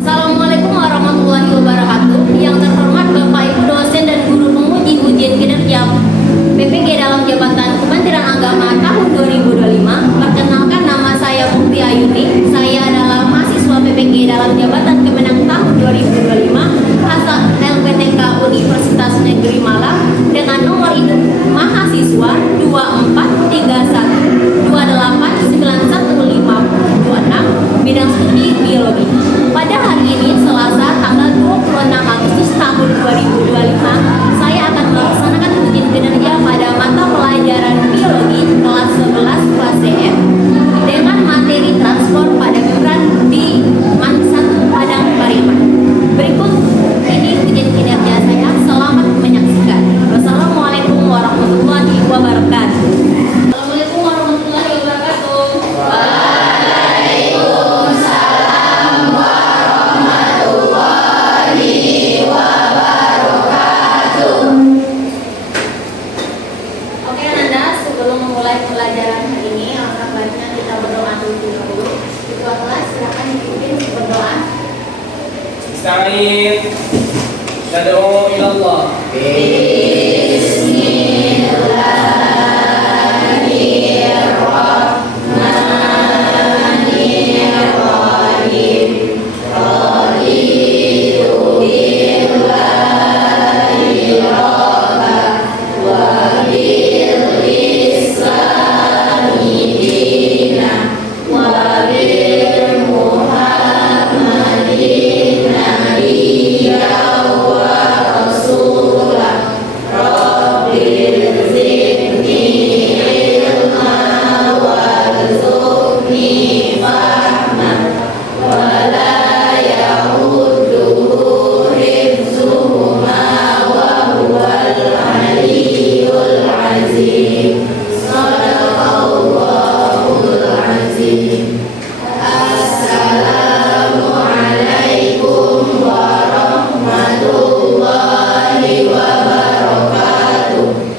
Assalamualaikum warahmatullahi wabarakatuh. Yang terhormat Bapak Ibu dosen dan guru penguji ujian kinerja PPG dalam jabatan Kementerian Agama tahun 2025. Perkenalkan, nama saya Mukti Ayuni. Saya adalah mahasiswa PPG dalam jabatan Kemenang tahun 2025 asal LPTK Universitas Negeri Malang dengan nomor induk mahasiswa 243128915026 bidang studi biologi. Pada hari ini Selasa tanggal 26 Agustus tahun 2025, saya akan melaksanakan ujian kinerja pada mata pelajaran biologi kelas 11 kelas CF dengan materi transport pada kebetulan di MAN 1 Padang Pariaman. Berikut ini ujian kinerja saya. Selamat menyaksikan. Wassalamualaikum warahmatullahi wabarakatuh. Assalamualaikum warahmatullahi wabarakatuh. Oke Ananda, sebelum memulai pelajaran hari ini, alangkah baiknya kita berdoa dulu. Ketua kelas silakan dipimpin berdoa. Ista'in nad'u ila Allah.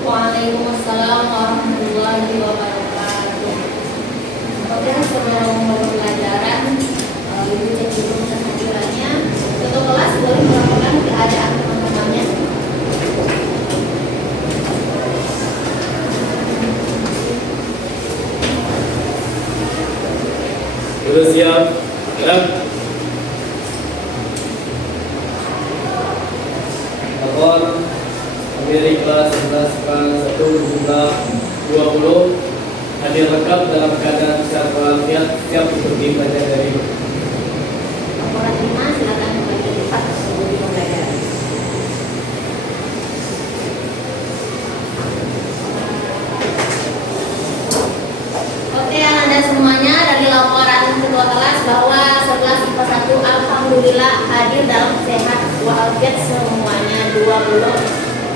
Waalaikumsalam warahmatullahi wabarakatuh. Oke, sebelum mulai pelajaran, Ibu cek dulu kehadirannya. Ketua kelas boleh melaporkan keadaan teman-temannya. Sudah siap? Ya. Lapor Amiri kelas 11 kelas 1 jumlah 20 hadir lengkap dalam keadaan sehat walafiat, siap untuk dipelajari. Laporan 5 silakan kembali lipat sebelum pembelajaran. Oke, Anda semuanya, dari laporan ketua kelas bahwa setelah IPA 1 alhamdulillah hadir dalam sehat walafiat semuanya 20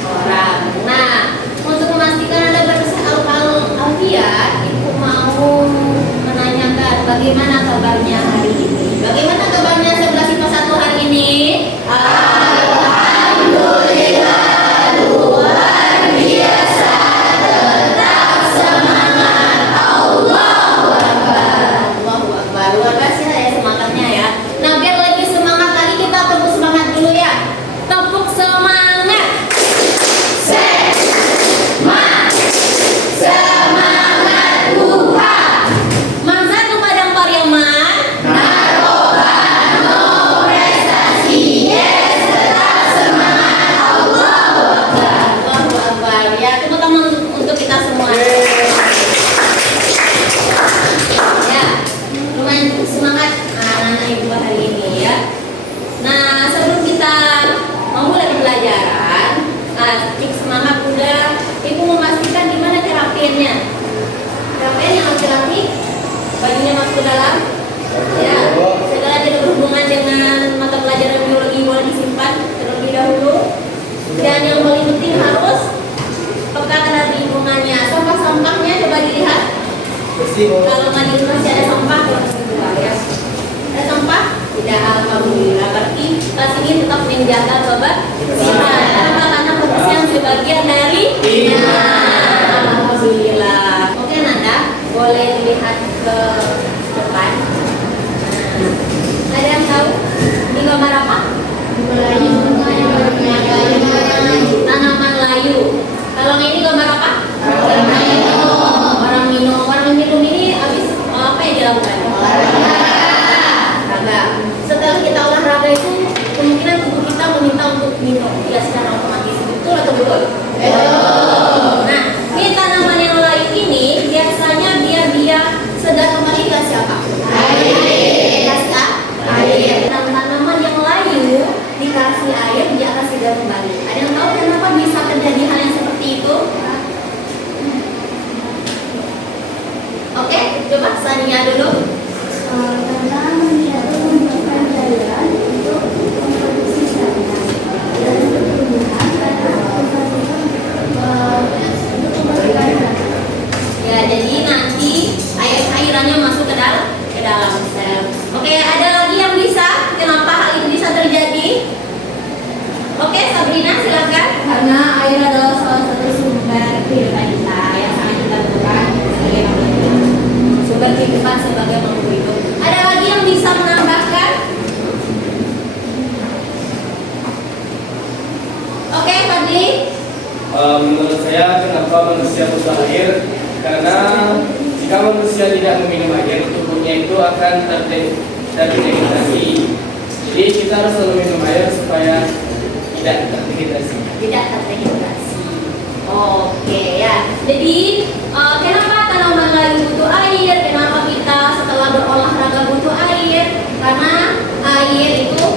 orang. Nah, untuk memastikan Anda bersehat walafiat, Ibu mau menanyakan bagaimana kabarnya hari ini. Bagaimana kabarnya 11 IPA 1 hari ini? Alhamdulillah luar biasa. Tetap semangat. Allahu Akbar. Allahu Akbar. Luar biasa ya semangatnya ya. Nah, biar lebih semangat lagi kita tepuk semangat dulu ya. Tepuk semangat. Semangat buha. MAN 1 Padang Pariaman. Prestasi. Yes, tetap semangat. Allahu Akbar. Allahu Akbar. Ya, tepuk tangan untuk kita semua. Ya, lumayan semangat anak-anak Ibu hari ini ya. Nah, sebelum kita memulai pelajaran, cek semangat udah, Ibu memastikan di mana kerapiannya. Kerapian yang laki-laki, bajunya masuk ke dalam. Ya, segala tidak berhubungan dengan mata pelajaran biologi boleh disimpan terlebih dahulu. Dan yang paling penting harus peka terhadap lingkungannya. Sampah-sampahnya coba dilihat. Kalau nggak di masih ada sampah, langsung keluar ya. Ada sampah? Tidak, alhamdulillah. Berarti kelas ini tetap menjaga kebersihan. Kenapa? Karena kebersihan sebagian dari iman. Alhamdulillah. Oke Nanda, boleh dilihat ke depan. Nah, ada yang tahu di kehidupan sebagai makhluk hidup. Ada lagi yang bisa menambahkan? Oke, Fadli. Menurut saya kenapa manusia butuh air? Karena jika manusia tidak meminum air, tubuhnya itu akan terdehidrasi. Jadi kita harus selalu minum air supaya tidak terdehidrasi. Tidak terdehidrasi. Oke ya. Jadi kenapa tanaman layu butuh air? Kenapa kita setelah berolahraga butuh air? Karena air itu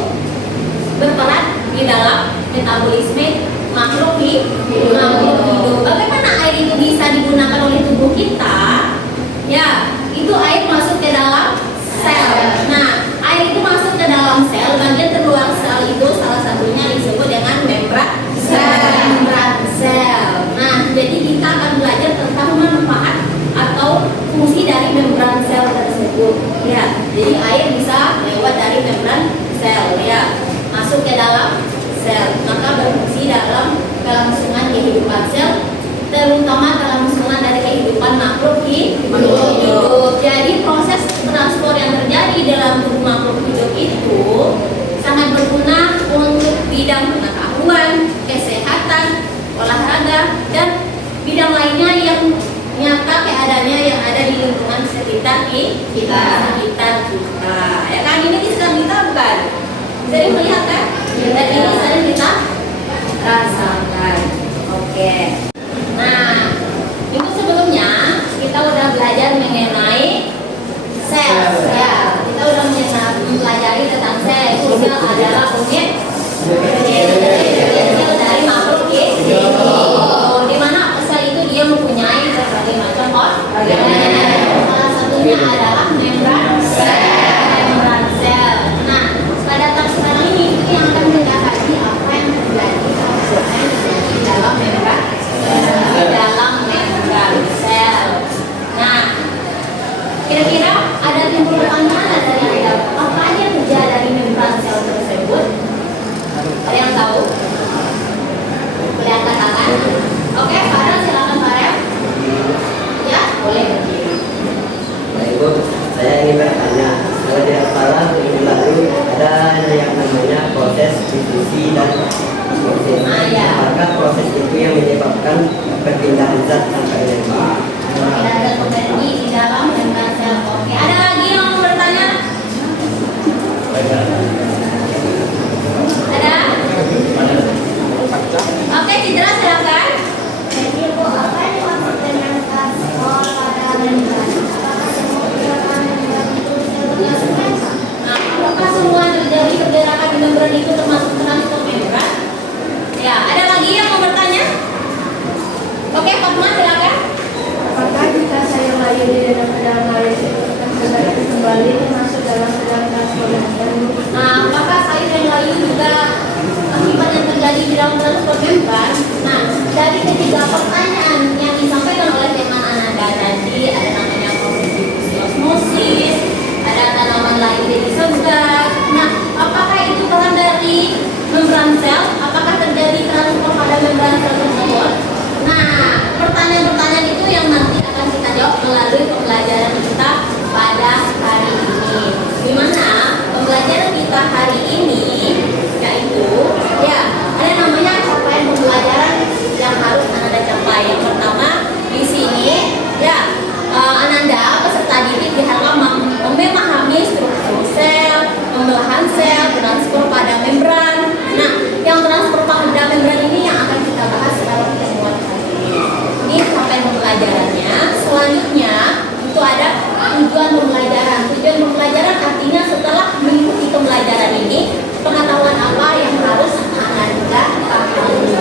berperan di dalam metabolisme makhluk hidup. Bagaimana air itu bisa digunakan oleh tubuh kita? Ya, itu air masuk ke dalam sel. Nah, air itu masuk ke dalam sel. Bagian terluar sel itu salah satunya disebut dengan membran sel. Nah, jadi kita akan belajar tentang manfaat atau fungsi dari membran sel tersebut. Ya, jadi air bisa lewat dari membran sel. Ya, masuk ke dalam sel, maka berfungsi dalam kelangsungan kehidupan sel, terutama kelangsungan dari kehidupan makhluk hidup. Jadi proses transport yang terjadi dalam tubuh makhluk hidup itu sangat berguna untuk bidang pengetahuan, kesehatan, olahraga, dan bidang lainnya yang nyata keadaannya yang ada di lingkungan sekitar kita. Ya kan, ini di sekitar kita bukan? Sering melihat kan? Dan ini sering kita rasakan. Oke. Nah, itu sebelumnya kita udah belajar mengenai sel. Ya, kita udah mempelajari tentang sel. Sel adalah unit sel dari makhluk hidup. Di mana sel itu dia mempunyai berbagai macam organ. Salah satunya adalah membran sel. Nah, pada tahap sekarang ini itu yang akan kita kaji apa yang terjadi di dalam membran sel. Nah, kira-kira ada timbul pertanyaan dari Anda, apa aja yang terjadi dari membran sel tersebut? Ada yang tahu? Boleh angkat tangan? Oke, Farel, silakan Farel. Ya, boleh berdiri. Baik Bu, saya ingin bertanya, kalau tidak salah minggu lalu ada yang namanya proses difusi dan osmosis. Ya. Apakah proses itu yang menyebabkan perpindahan zat antar elemen? Tidak ada terjadi di dalam membran sel. Oke, ada lagi yang mau bertanya? Ada? Oke, Citra silakan. Jadi Bu, apa yang dimaksud dengan transport pada membran? Apakah semua pergerakan membran itu sebetulnya sequencer? Nah, apakah semua terjadi pergerakan di membran itu termasuk transport membran? Ya, ada lagi yang mau bertanya? Oke, Fatma silakan. Apakah jika sayur layu direndam ke dalam air akan segera kembali masuk dalam transport membran? Nah, apakah sayur dan layu juga akibat yang terjadi di dalam transport membran? Nah, dari ketiga pertanyaan yang disampaikan oleh teman Ananda tadi, ada namanya proses difusi osmosis, ada tanaman lain yang disebar. Nah, apakah itu peran dari membran sel? Apakah terjadi transport pada membran sel tersebut? Nah, pertanyaan-pertanyaan itu yang nanti akan kita jawab melalui pembelajaran kita pada hari ini. Di mana pembelajaran kita hari ini yaitu ya ada namanya capaian pembelajaran yang harus Ananda capai. Yang pertama di sini ya Ananda peserta didik diharapkan memahami struktur sel, pembelahan sel, transport pada membran. Nah, yang transport pada membran ini yang akan kita bahas dalam pertemuan kali ini. Ini capaian pembelajarannya. Selanjutnya itu ada tujuan pembelajaran. Tujuan pembelajaran artinya setelah mengikuti pembelajaran ini, pengetahuan apa yang harus Ananda pahami,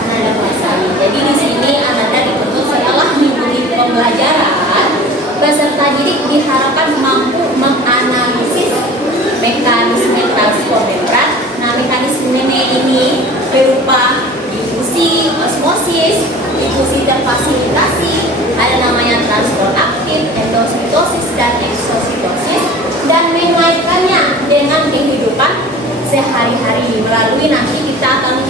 Ananda pelajari. Jadi di sini Ananda dituntut setelah mengikuti pembelajaran, peserta didik diharapkan mampu menganalisis mekanisme transport membran. Nah, mekanisme ini berupa difusi, osmosis, difusi terfasilitasi, ada namanya transport aktif, endositosis dan eksositosis, dan mengaitkannya dengan kehidupan sehari-hari melalui nanti kita akan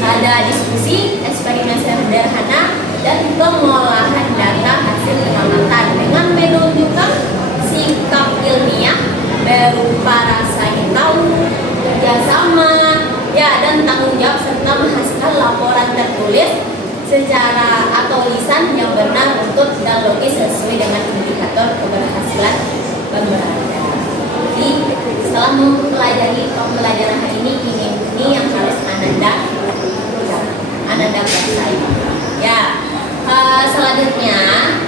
ada diskusi, eksperimen sederhana, dan pengolahan data hasil pengamatan dengan menunjukkan berupa rasa ingin tahu, kerjasama, ya, dan tanggung jawab serta menghasilkan laporan tertulis secara atau lisan yang benar untuk dan logis sesuai dengan indikator keberhasilan pembelajaran. Jadi setelah mempelajari pembelajaran hari ini yang harus Ananda kuasai. Ya, selanjutnya,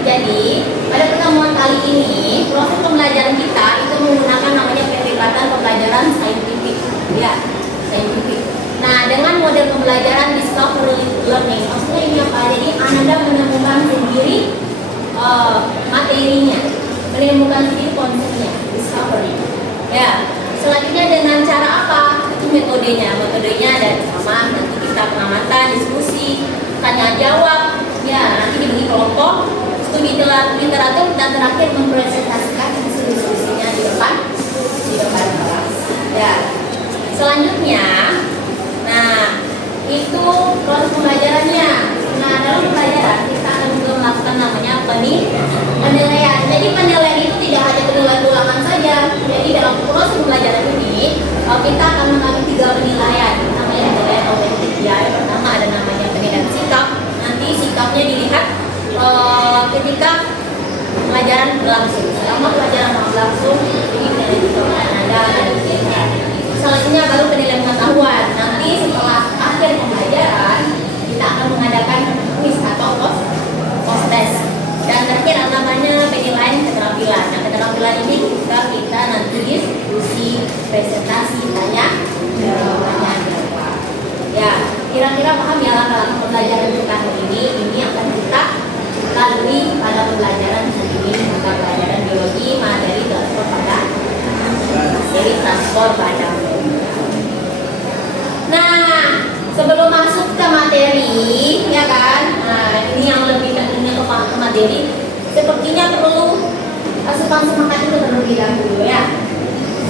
jadi pada pertemuan kali ini proses pembelajaran kita itu menggunakan namanya pendekatan pembelajaran saintifik. Ya, saintifik. Nah, dengan model pembelajaran discovery learning, maksudnya ini apa? Jadi Ananda menemukan sendiri materinya, menemukan sendiri konsepnya, discovery. Ya, selanjutnya dengan cara apa? Itu metodenya. Metodenya ada sama, nanti kita pengamatan, diskusi, tanya jawab. Ya, nanti dibagi kelompok, studi literatur, dan terakhir mempresentasikan hasil diskusinya di depan kelas. Ya, selanjutnya, nah itu proses pembelajarannya. Nah, dalam pembelajaran kita akan juga melakukan namanya penilaian. Jadi penilaian itu tidak hanya penilaian ulangan saja. Jadi dalam proses pembelajaran ini kita akan mengambil 3 penilaian. Namanya penilaian objektif. Ya, yang pertama ada namanya penilaian sikap. Nanti sikapnya dilihat ketika pelajaran berlangsung. Selama pelajaran berlangsung, ini penilaian sikap Ananda dan dilihat. Selanjutnya baru penilaian pengetahuan. Nanti setelah akhir pembelajaran kita akan mengadakan quiz atau post test. Dan terakhir ada namanya penilaian keterampilan. Nah, keterampilan ini kita nanti diskusi, presentasi, tanya jawab. Ya, kira-kira paham ya langkah-langkah pembelajaran kita hari ini? Ini akan kita lalui pada pembelajaran hari ini, mata pelajaran biologi materi transport pada Nah, sebelum masuk ke materi, ya kan? Nah, ini yang lebih pentingnya ke materi, sepertinya perlu asupan semangat itu terlebih dahulu ya.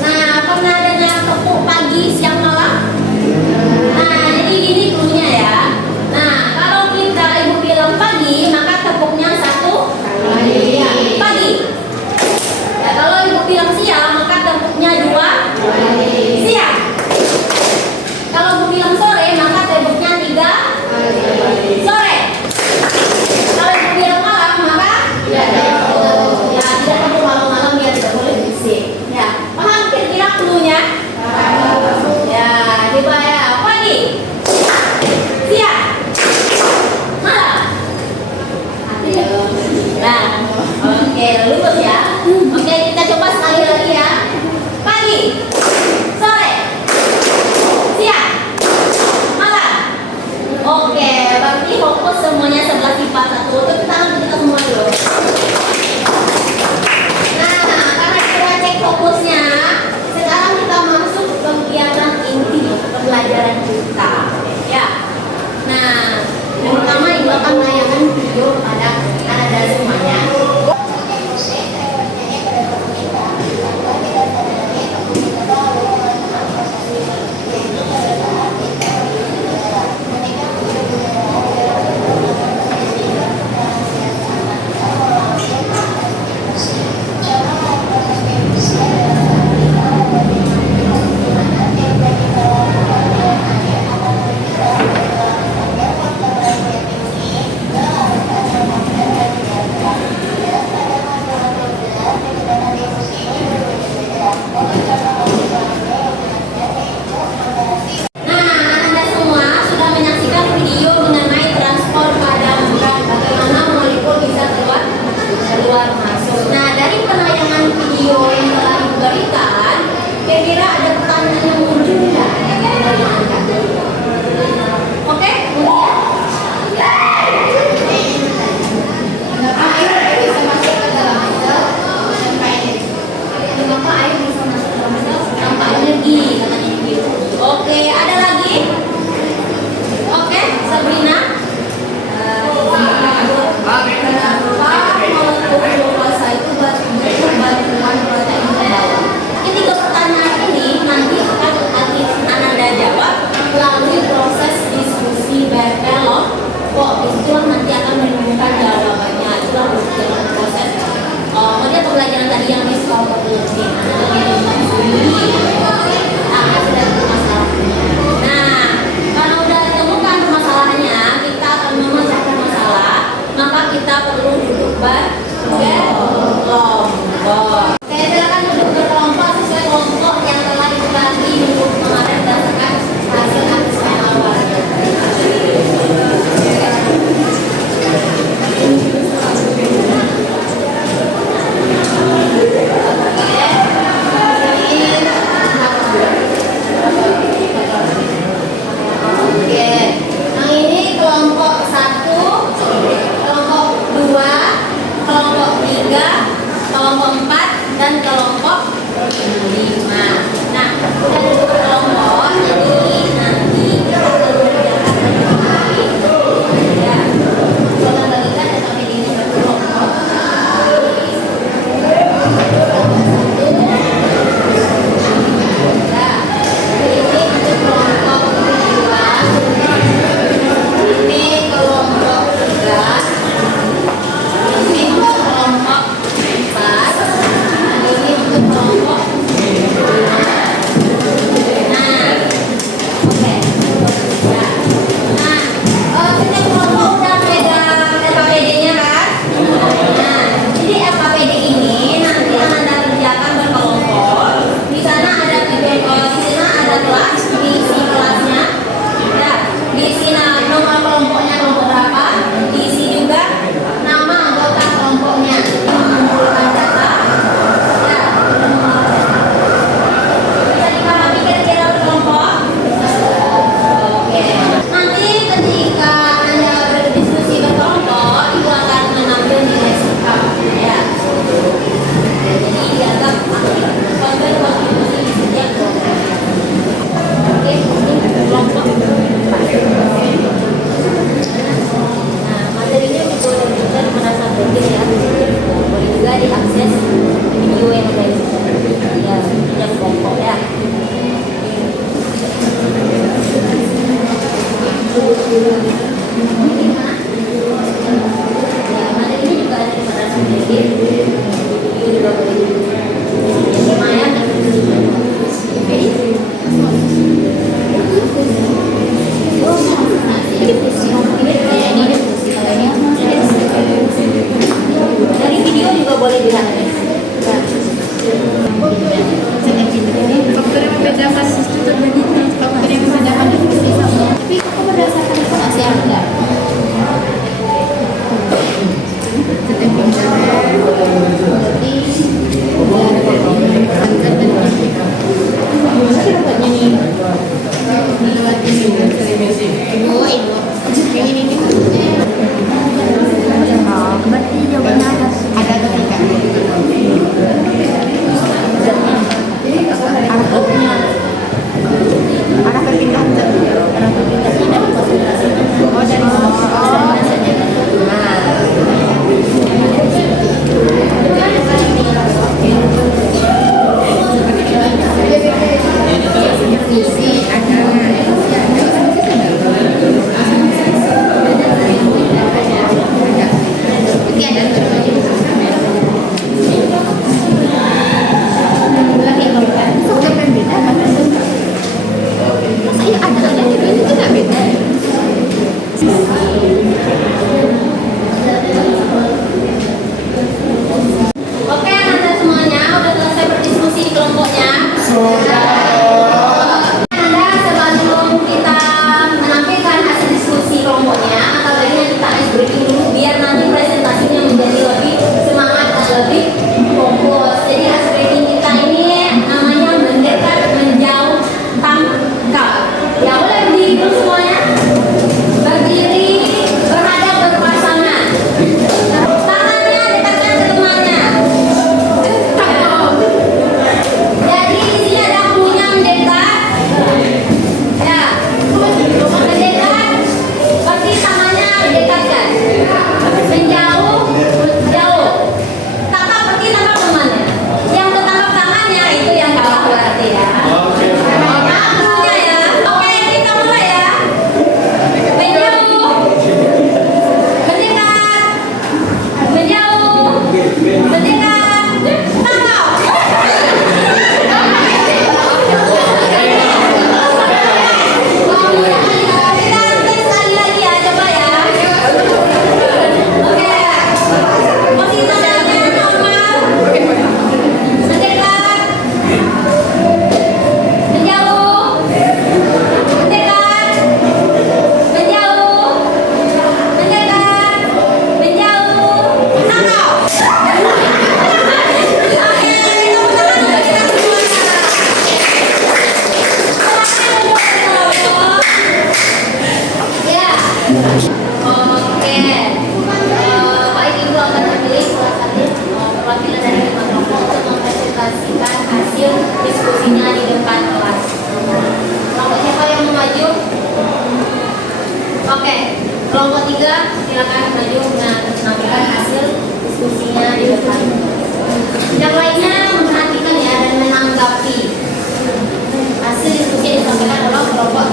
Nah, pernah dengar tepuk pagi, siang, malam? Nah, jadi gini cluenya ya. Nah, kalau kita ibu bilang pagi, maka tepuknya 1 kali. Ya, pagi. Ya, kalau ibu bilang siang, maka tepuknya 2 kali. Siang. Kalau ibu bilang sore, maka tepuknya 3 kali. Sore. Kalau ibu bilang malam, maka ya tidak tepuk malam-malam, ya tidak boleh berisik. Ya, paham kira-kira cluenya? Ya, coba ya. Pagi, siang, malam. Nah, oke, lurus ya. Oke, kita coba sekali lagi ya. Pagi, sore, siang, malam. Oke, berarti fokus semuanya sebelah sifat 1. Tepuk tangan untuk kita semua dulu. Nah, karena kita cek fokusnya, sekarang kita masuk ke kegiatan inti pembelajaran kita. Ya. Nah, yang pertama ibu akan menayangkan video kepada Ananda semuanya.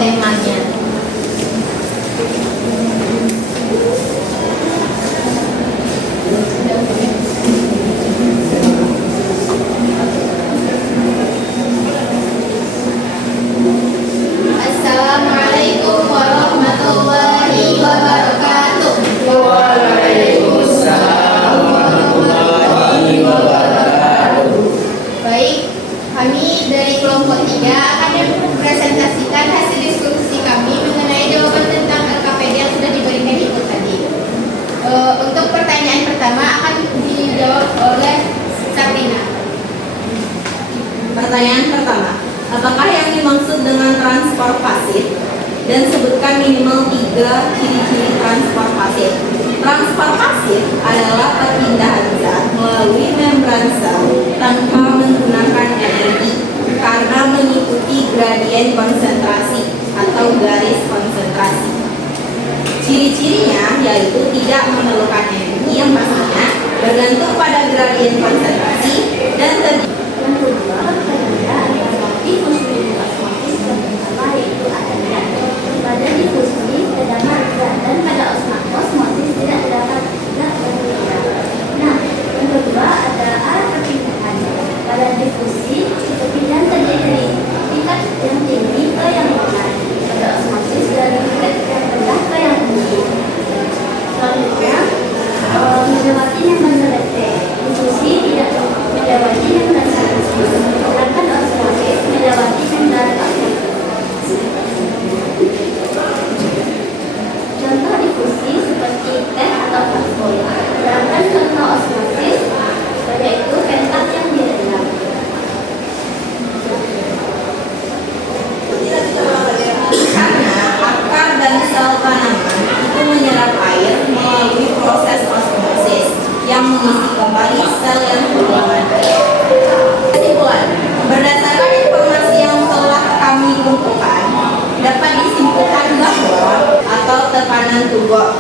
temanya. Assalamualaikum warahmatullahi wabarakatuh. Waalaikumsalam warahmatullahi wabarakatuh. Baik, kami dari kelompok 3 akan mempresentasikan hasil diskusi kami mengenai jawaban tentang LKPD yang sudah diberikan ibu tadi. Untuk pertanyaan pertama akan dijawab oleh Sabrina. Pertanyaan pertama, apakah yang dimaksud dengan transport pasif? Dan sebutkan minimal 3 ciri-ciri transport pasif. Transport pasif adalah perpindahan zat melalui membran sel tanpa menggunakan energi karena mengikuti gradien konsentrasi atau garis konsentrasi. Ciri-cirinya yaitu tidak memerlukan energi yang pastinya bergantung pada gradien konsentrasi dan terdiri. Yang kedua, berbeda antara difusi dan osmosis dan pertama yaitu adanya. Pada difusi tegangan rendah dan pada osmosis tidak terdapat berbeda. Nah, yang kedua ada arah perpindahan. Pada difusi perpindahan terjadi dari tingkat yang tinggi ke yang rendah. Pada osmosis dari tingkat yang rendah ke yang tinggi. Selanjutnya melewati yang meneliti. Difusi tidak melewati yang sedangkan osmosis melewati membran aktif. Contoh difusi seperti teh atau fosfor, sedangkan contoh osmosis yaitu pentat yang direndam. Karena akar dan sel tanaman itu menyerap air melalui proses osmosis yang mengisi kembali sel yang kekurangan air. Kesimpulan, berdasarkan informasi yang telah kami kumpulkan, dapat disimpulkan bahwa atau tekanan turgor.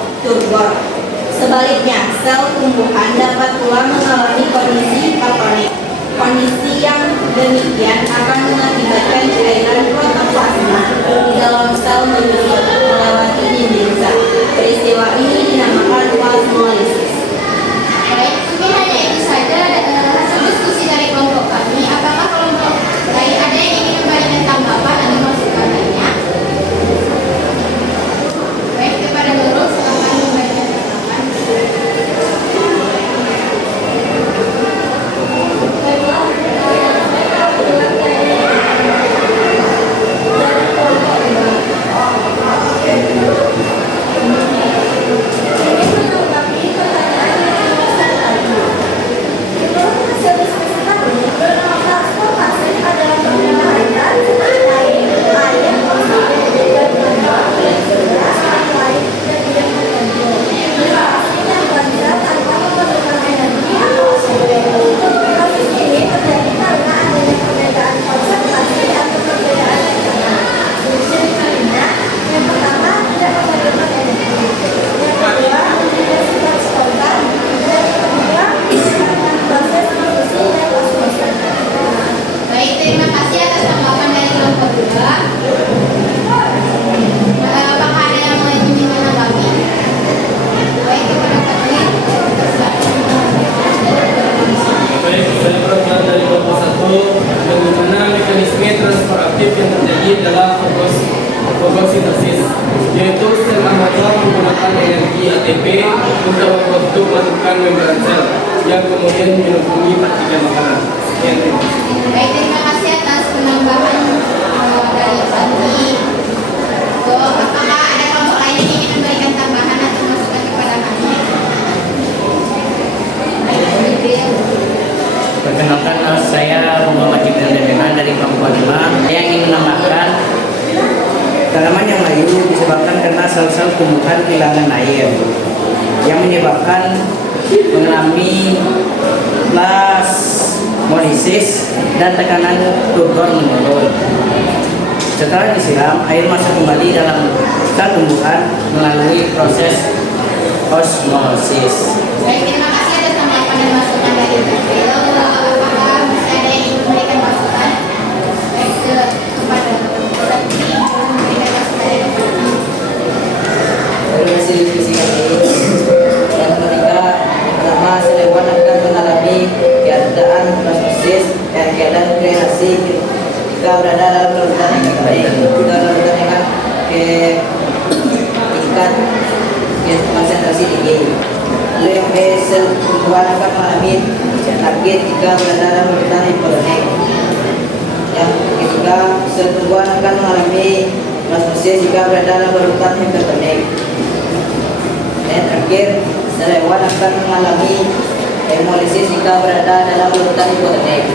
Sebaliknya, sel tumbuhan dapat pula mengalami kondisi katonik. Kondisi yang demikian akan mengakibatkan cairan protoplasma di dalam sel menyusut melewati dinding zat. Peristiwa ini dinamakan plasmolisis. Baik, mungkin hanya itu saja hasil diskusi dari kelompok kami. Apakah kelompok lain ada yang ingin memberikan tanggapan atau masukan lainnya? Baik, kepada Nurul silakan memberikan tanggapan. Baik, terima kasih atas tanggapan dari kelompok 2. Apakah ada yang ingin menanggapi? Baik, kepada kami. Baik, saya perwakilan dari kelompok 1, bagaimana mekanisme transfer aktif yang terjadi dalam fotosintesis, yaitu sel anggota menggunakan energi ATP untuk membentukkan membran sel yang kemudian melindungi partikel makanan. Sekian, terima kasih. Baik, terima kasih atas penambahan dari kami. Apakah ada kelompok lain yang ingin memberikan tambahan atau masukan kepada kami? Perkenalkan, saya Muhammad Jibril Dedengan dari kelompok 5. Saya ingin menambahkan tanaman yang layu disebabkan karena sel-sel tumbuhan kehilangan air yang menyebabkan mengalami plasmolisis dan tekanan turgor menurun. Setelah disiram, air masuk kembali dalam sel tumbuhan melalui proses osmosis. Baik, terima kasih atas tanggapan dan masukan dari Jibril. Apakah masih ada yang ingin memberikan masukan? Baik, kepada Sakti, memberikan berada dalam lautan yang terbaik, juga lautan yang ke tingkat konsentrasi tinggi. Lalu yang kedua akan mengalami target jika berada dalam lautan hipotonik. Yang ketiga, setumbuhan akan mengalami osmosis jika berada dalam lautan hipotonik. Dan terakhir, hewan akan mengalami hemolisis jika berada dalam lautan hipotonik.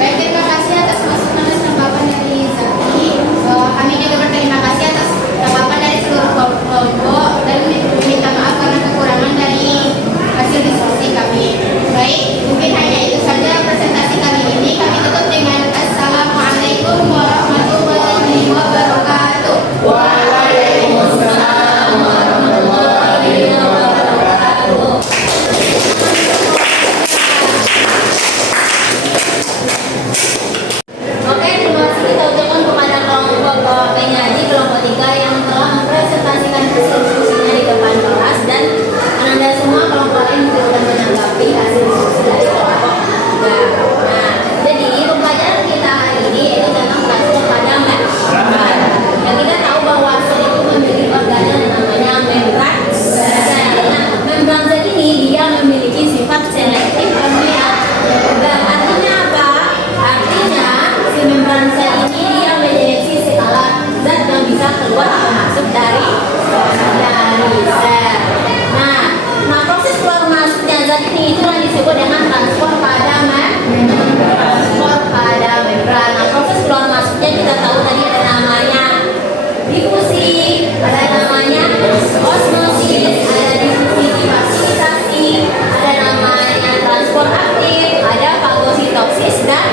Baik, terima kasih atas masukan dan tanggapan dari Zaki. Kami juga berterima kasih atas tanggapan dari seluruh kelompok dan meminta maaf karena kekurangan dari hasil diskusi kami. Baik, mungkin hanya itu saja presentasi kali ini. Kami tutup dengan Assalamualaikum warahmatullahi wabarakatuh. Waalaikumsalam warahmatullahi wabarakatuh. Oke, terima kasih kita ucapkan kepada kelompok penyaji kelompok 3 yang telah mempresentasikan hasil diskusinya di depan kelas, dan Anda semua kelompok lain juga sudah menanggapi hasil diskusi dari kelompok 3. Nah, jadi pembelajaran kita hari ini yaitu tentang transport pada membran. Dan kita tahu bahwa sel itu memiliki organel yang namanya membran sel. Nah, membran sel ini dia memiliki sifat selektif permeat. Dan artinya apa? Artinya si membran sel ini dia menyeleksi segala zat yang bisa keluar atau masuk dari sel. Nah, proses keluar masuknya zat ini itulah disebut dengan transport pada membran. Nah, proses keluar masuknya kita tahu tadi ada namanya difusi, ada namanya osmosis, ada difusi difasilitasi, ada namanya transport aktif, ada fagositoksis dan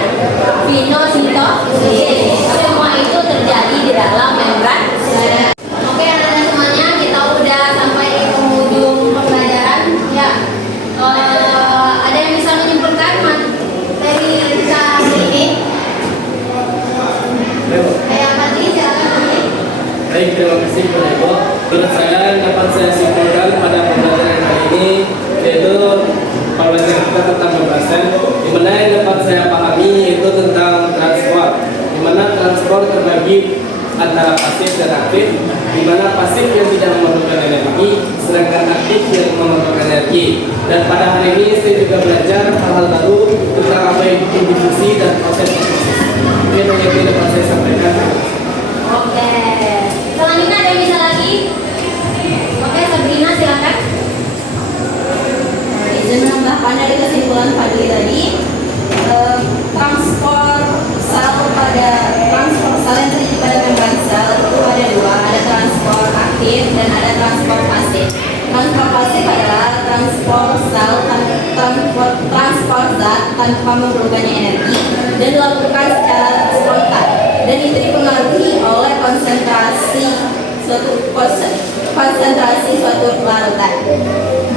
pinositoksis. Semua itu terjadi di dalam membran sel. Oke, anak-anak semuanya, kita udah sampai di penghujung pembelajaran. Ya, ada yang bisa menyimpulkan materi kita hari ini? Kayak Fadli, silakan Fadli. Baik, terima kasih kepada Ibu. Menurut saya dapat saya simpulkan pada pembelajaran kali ini yaitu pembelajaran kita tentang membran sel, di mana yang dapat saya pahami yaitu tentang transport, di mana transport terbagi antara pasif dan aktif, di mana pasif yang tidak memerlukan energi, sedangkan aktif yang memerlukan energi. Dan pada hari ini saya juga belajar hal-hal baru tentang apa itu difusi dan proses osmosis. Mungkin hanya itu yang dapat saya sampaikan. Oke, selanjutnya ada yang bisa lagi? Oke, Sabrina silakan. Izin menambahkan dari kesimpulan Fadli tadi, transport sel yang terjadi pada membran sel itu ada dua, ada transport aktif dan ada transport pasif. Transport pasif adalah transport zat tanpa memerlukannya energi dan dilakukan secara spontan, dan itu dipengaruhi oleh konsentrasi suatu larutan.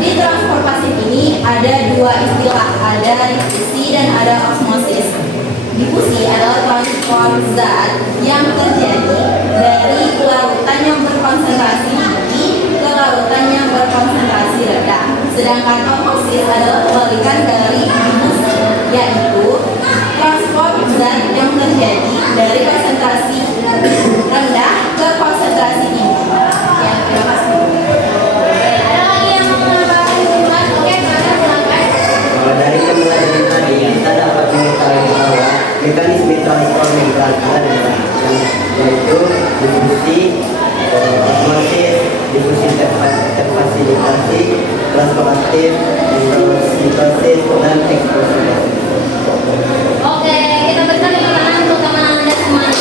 Di transport pasif ini ada dua istilah, ada difusi dan ada osmosis. Difusi adalah transport zat yang terjadi dari larutan yang berkonsentrasi tinggi ke larutan yang berkonsentrasi rendah. Sedangkan osmosis adalah kebalikan dari difusi, yaitu transport zat yang terjadi dari konsentrasi rendah ke konsentrasi tinggi. Ya, terima kasih. Ada lagi yang mau menambahkan kesimpulan? Oke, silakan. Dari pembelajaran tadi kita dapat mengetahui bahwa mekanisme transport membran ada yaitu difusi, osmosis, difusi terfasilitasi, transport aktif, fagositosis, dan eksplosif. Oke, kita berikan tepuk tangan untuk teman-teman Anda semuanya.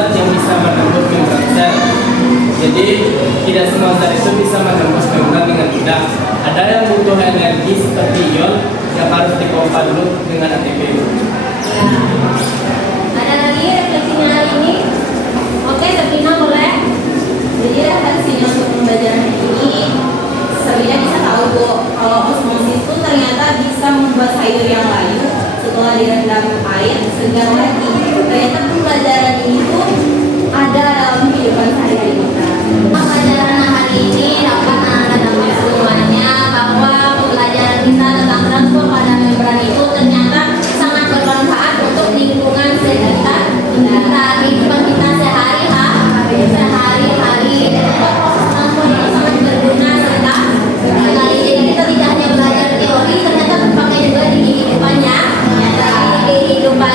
zat yang bisa menembus membran sel. Jadi tidak semua zat itu bisa menembus membran dengan mudah. Ada yang butuh energi seperti ion yang harus dipompa dulu dengan ATP. Ya. Ada lagi refleksinya hari ini? Oke, Sabrina boleh. Jadi refleksinya untuk pembelajaran ini, Sabrina bisa tahu Bu, kalau osmosis itu ternyata bisa membuat sayur yang layu setelah direndam air segar lagi. Ternyata pembelajaran ini tuh ada dalam kehidupan sehari-hari kita. Pembelajaran hari ini dapat anak-anak semuanya bahwa pembelajaran kita tentang transport pada membran itu ternyata sangat bermanfaat untuk lingkungan sekitar kita, kehidupan kita sehari-hari. Proses transport itu sangat berguna sekali. Jadi kita tidak hanya belajar teori, ternyata terpakai juga di kehidupan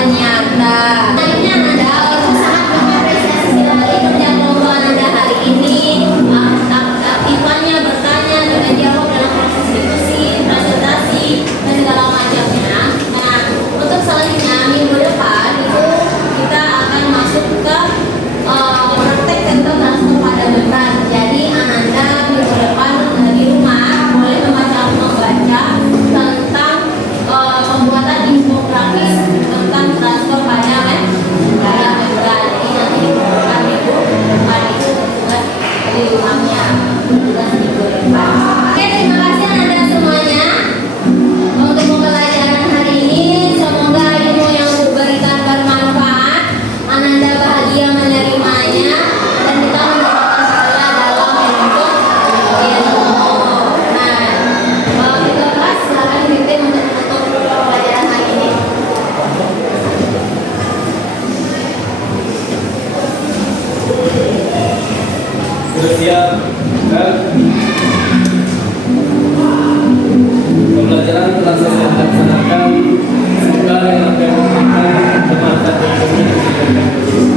nyata. Selanjutnya Anda sangat mengapresiasi sekali kerja kelompok Anda hari ini. Aktifannya bertanya, juga jawab dalam proses diskusi, presentasi, dan segala macamnya. Nah, untuk selanjutnya minggu depan itu kita akan masuk ke praktek tentang transport pada membran. Jadi Anda minggu depan di rumah boleh membaca tentang pembuatan infografis tentang transport pada membran. Jadi nanti dibutuhkan minggu depan itu tugas di rumahnya, tugas minggu depan. Oke, terima kasih Anda semuanya untuk pembelajaran hari ini. Semoga ilmu yang diberikan bermanfaat, Anda bahagia menerimanya, dan kita mendapatkan pahala dalam menuntut ilmu. Nah, kita kelas silakan dipimpin untuk menutup pembelajaran hari ini. Sudah siap kan? Pembelajaran telah selesai dilaksanakan. Semoga yang akan memberikan bermanfaat bagi kita.